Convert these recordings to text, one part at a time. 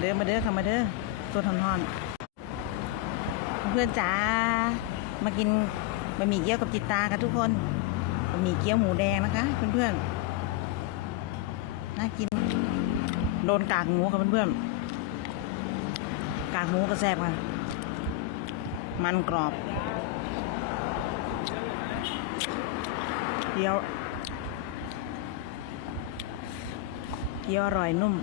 เด้อมาเด้อค่ะมาเด้อตัวทอนทอนๆเพื่อนจ๋ามากินบะหมี่เกี๊ยวกับจิตตากันทุกคนบะหมี่เกี๊ยวหมูแดงนะคะเพื่อนๆน่ากินโดนกากหมูค่ะเพื่อนๆกากหมูก็แซ่บค่ะมันกรอบเกี๊ยวเกี๊ยวอร่อยนุ่ม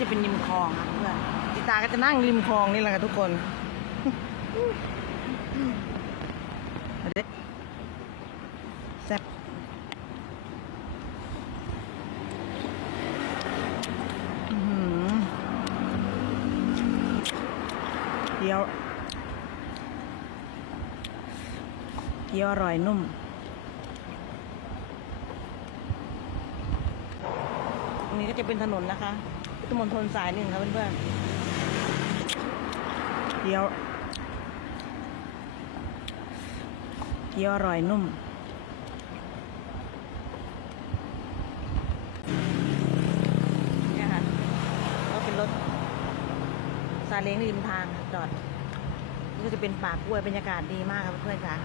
จะเป็นริมคลองค่ะเพื่อนจิตาก็จะนั่งริมคลองนี่แหละค่ะทุกคนเอาเด็แซ่บเกี๊ยวเกี๊ยวอร่อยนุ่ม ตรงนี้ก็จะเป็นถนนนะคะ พุทธมณฑลสายหนึ่งครับเพื่อนๆเกี๊ยวเกี๊ยวอร่อยนุ่ม เนี่ยค่ะ ก็เป็นรถซาเล้งริมทางจอด ก็จะเป็นป่ากล้วยบรรยากาศดีมากครับเพื่อนๆค่ะ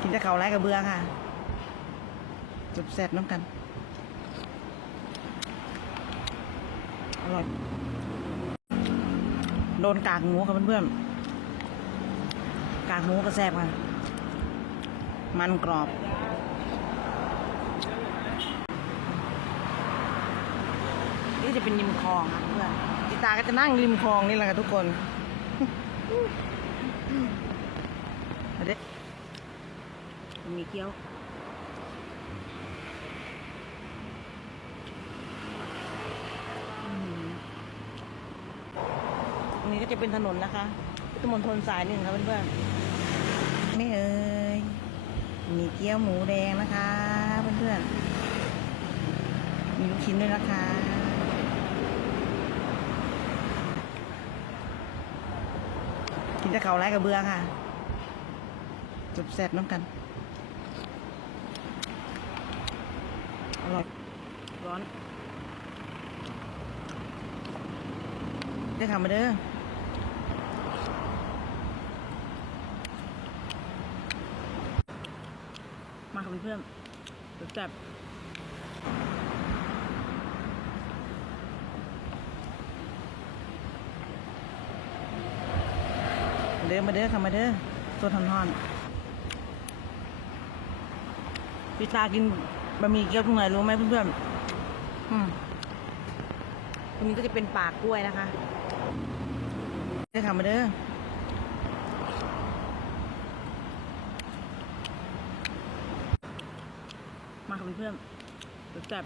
กินจะเขาไร้กับเบือค่ะจุบแซ่บน้ำกัน อร่อย โดนกากหมูค่ะเพื่อนๆ กากหมูก็แซ่บค่ะ มันกรอบ นี่จะเป็นริมคลองค่ะเพื่อนจิตาก็จะนั่งริมคลองนี่แหละค่ะทุกคนเอาเด็มีเกี๊ยว ตรง นี้ก็จะเป็นถนนนะคะพุทธมณฑลสายหนึ่งครับเพื่อนๆไม่เอ่ยมีเกี๊ยวหมูแดงนะคะ เพื่อนๆมีลูกชิ้นด้วยนะคะกินจะเขาไร้กับเบือค่ะจุบแซ่บน้ำกันอร่อยร้อนเด้อค่ะมาเด้อ มา ค่ะเพื่อนๆเดี๋ยวจับเด้อมาเด้อค่ะมาเด้อตัวทอนทอนๆพี่ตากินบะหมี่เกี๊ยวตรงไหนรู้ไหมเพื่อนๆอืมตรงนี้ก็จะเป็นปากกล้วยนะคะเด้อค่ะมาเด้อ มาค่ะ เพื่อนๆเดี๋ยวจับ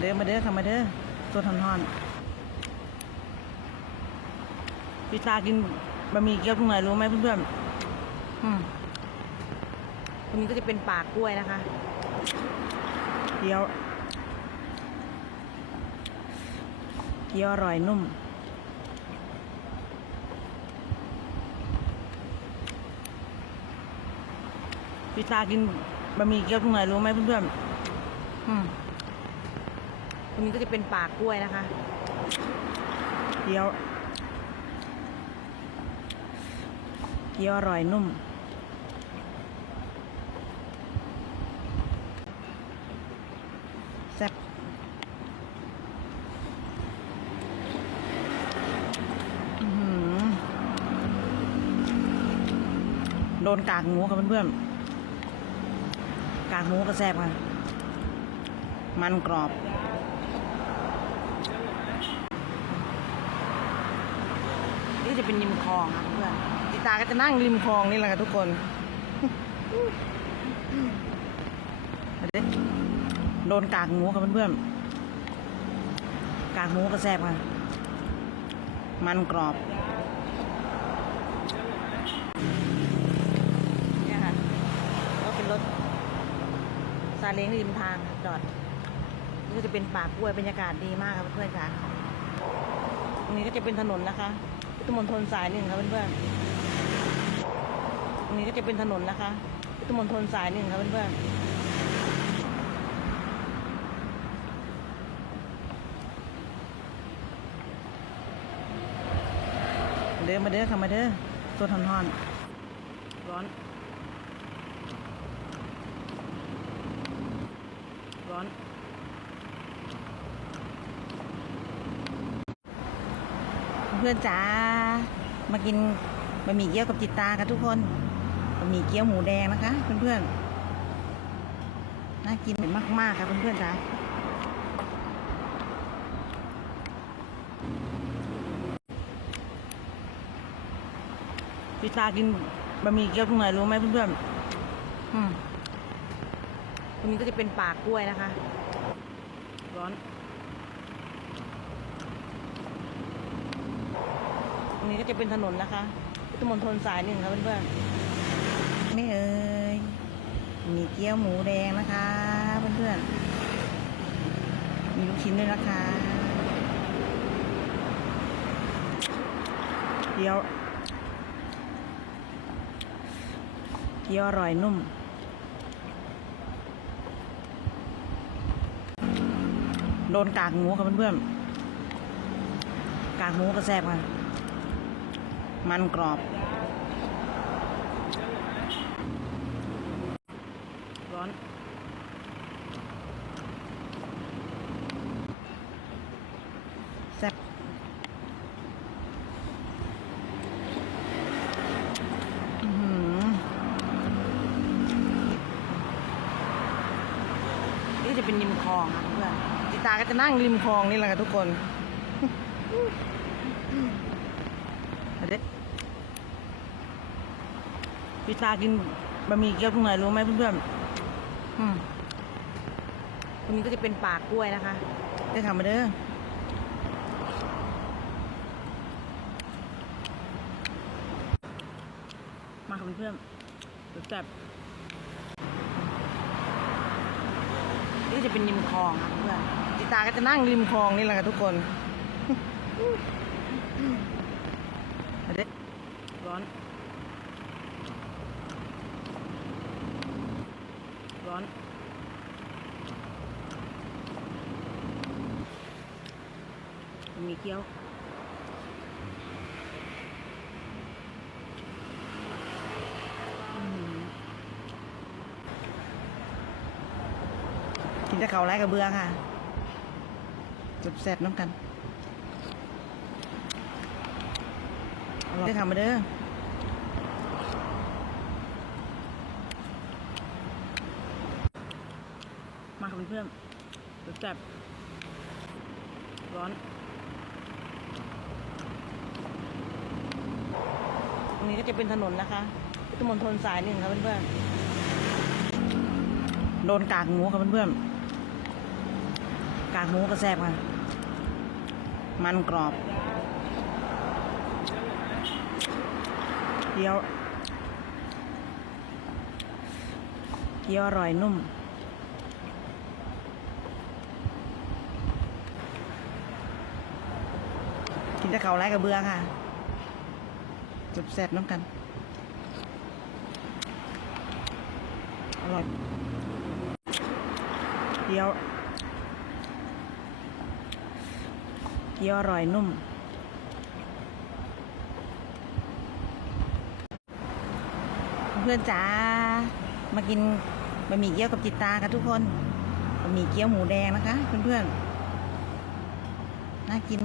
เด้อมาเด้อค่ะมาเด้อตัวทอนทอนๆพี่ตากินบะหมี่เกี๊ยวตรงไหนรู้ไหมเพื่อนๆอืมตรงนี้ก็จะเป็นปากกล้วยนะคะเกี๊ยวเกี๊ยวอร่อยนุ่ม พี่ตากินบะหมี่เกี๊ยวตรงไหนรู้ไหมเพื่อนๆอืมตรงนี้ก็จะเป็นปากกล้วยนะคะเกี๊ยวเกี๊ยวอร่อยนุ่มแซ่บโดนกากหมูค่ะเพื่อนๆ กากหมูก็แซ่บค่ะ มันกรอบ นี่จะเป็นริมคลองค่ะเพื่อนจิตาก็จะนั่งริมคลองนี่แหละค่ะทุกคนโดนกากหมูค่ะเพื่อนๆกากหมูก็แซ่บค่ะ มันกรอบ เนี่ยค่ะ ก็เป็นรถซาเล้งริมทางจอดนี่ก็จะเป็นป่ากล้วยบรรยากาศดีมากครับเพื่อนๆค่ะตรงนี้ก็จะเป็นถนนนะคะพุทธมณฑลสายหนึ่งครับเพื่อนๆตรงนี้ก็จะเป็นถนนนะคะพุทธมณฑลสายหนึ่งครับเพื่อนๆเดินมาเด้อค่ะมาเด้อตัวทอนทอนๆร้อน อนเพื่อนจ๋ามากินบะหมี่เกี๊ยวกับจิตตากันทุกคนบะหมี่เกี๊ยวหมูแดงนะคะเพื่อนๆน่ากินมากๆค่ะเพื่อนๆจ๋าจิตตากินบะหมี่เกี๊ยวตรงไหนรู้ไหมเพื่อนๆอืม ตรงนี้ก็จะเป็นป่ากล้วยนะคะ ร้อนตรงนี้ก็จะเป็นถนนนะคะพุทธมณฑลสายหนึ่งครับเพื่อนๆไม่เอ่ยมีเกี๊ยวหมูแดงนะคะ เพื่อนๆมีลูกชิ้นด้วยนะคะเกี๊ยวเกี๊ยวอร่อยนุ่ม โดนกากหมูครับเพื่อนๆ กากหมูก็แซ่บค่ะมันกรอบ ร้อน แซ่บอือหือนี่จะเป็นริมคลองครับเพื่อนจิ ตาก็จะนั่งริมคลองนี่แหละค่ะทุกคนเด็ดจิตากินบะหมี่เกี๊ยวตรงไหนรู้ไหมเพื่อนๆอืมตรงนี้ก็จะเป็นป่ากล้วยนะคะ ได้ทำมาเด้อมาค่ะเพื่อนๆแซ่บนี่จะเป็นริมคลองครับเพื่อน ตาก็จะนั่งริมคลองนี่แหละค่ะทุกคนเอาเด็ดร้อน ร้อน มีเกี๊ยวอื้อหือกินแต่เขาวไรกับเบื่อค่ะ จุบแซ่บน้ำกันอร่อยได้ทำมาเด้อมาค่ะเพื่อนๆจุบแซ่บร้อนตรงนี้ก็จะเป็นถนนนะคะพุทธมณฑลสายหนึ่งครับเพื่อนๆโดนกากหมูครับเพื่อนๆากหมูก็แซ่บค่ะ มันกรอบเกี๊ยวเกี๊ยวอร่อยนุ่ม กินแต่เขาไรกับเบื่อค่ะจุบแซ่บน้ำกัน อร่อยเกี๊ยว เกี๊ยวอร่อยนุ่ม เพื่อนจ๋ามากินบะหมี่เกี๊ยวกับจิตตากันทุกคนบะหมี่เกี๊ยวหมูแดงนะคะ เพื่อนๆน่ากิน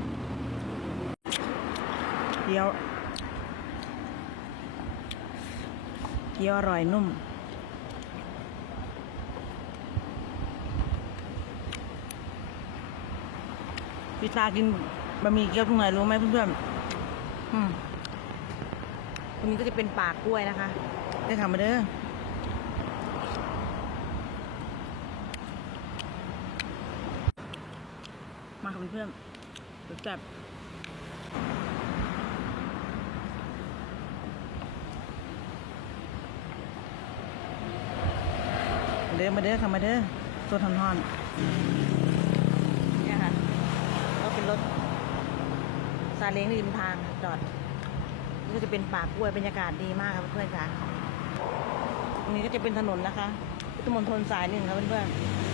เกี๊ยวเกี๊ยวอร่อยนุ่ม พิตากินบะหมี่เกี๊ยวตรงไหนรู้ไหมเพื่อนๆอืมตรงนี้ก็จะเป็นป่ากล้วยนะคะ ได้ทำมาเด้อมาค่ะเพื่อนๆแซ่บเด้อมาเด้อค่ะมาเด้อตัวทอนทอนๆ ถซาเล้งริมทางจอดนี่ก็จะเป็นป่ากล้วยบรรยากาศดีมากครับเพื่อนๆค่ะตรงนี้ก็จะเป็นถนนนะคะพุทธมณฑลสายหนึ่งครับเพื่อนๆ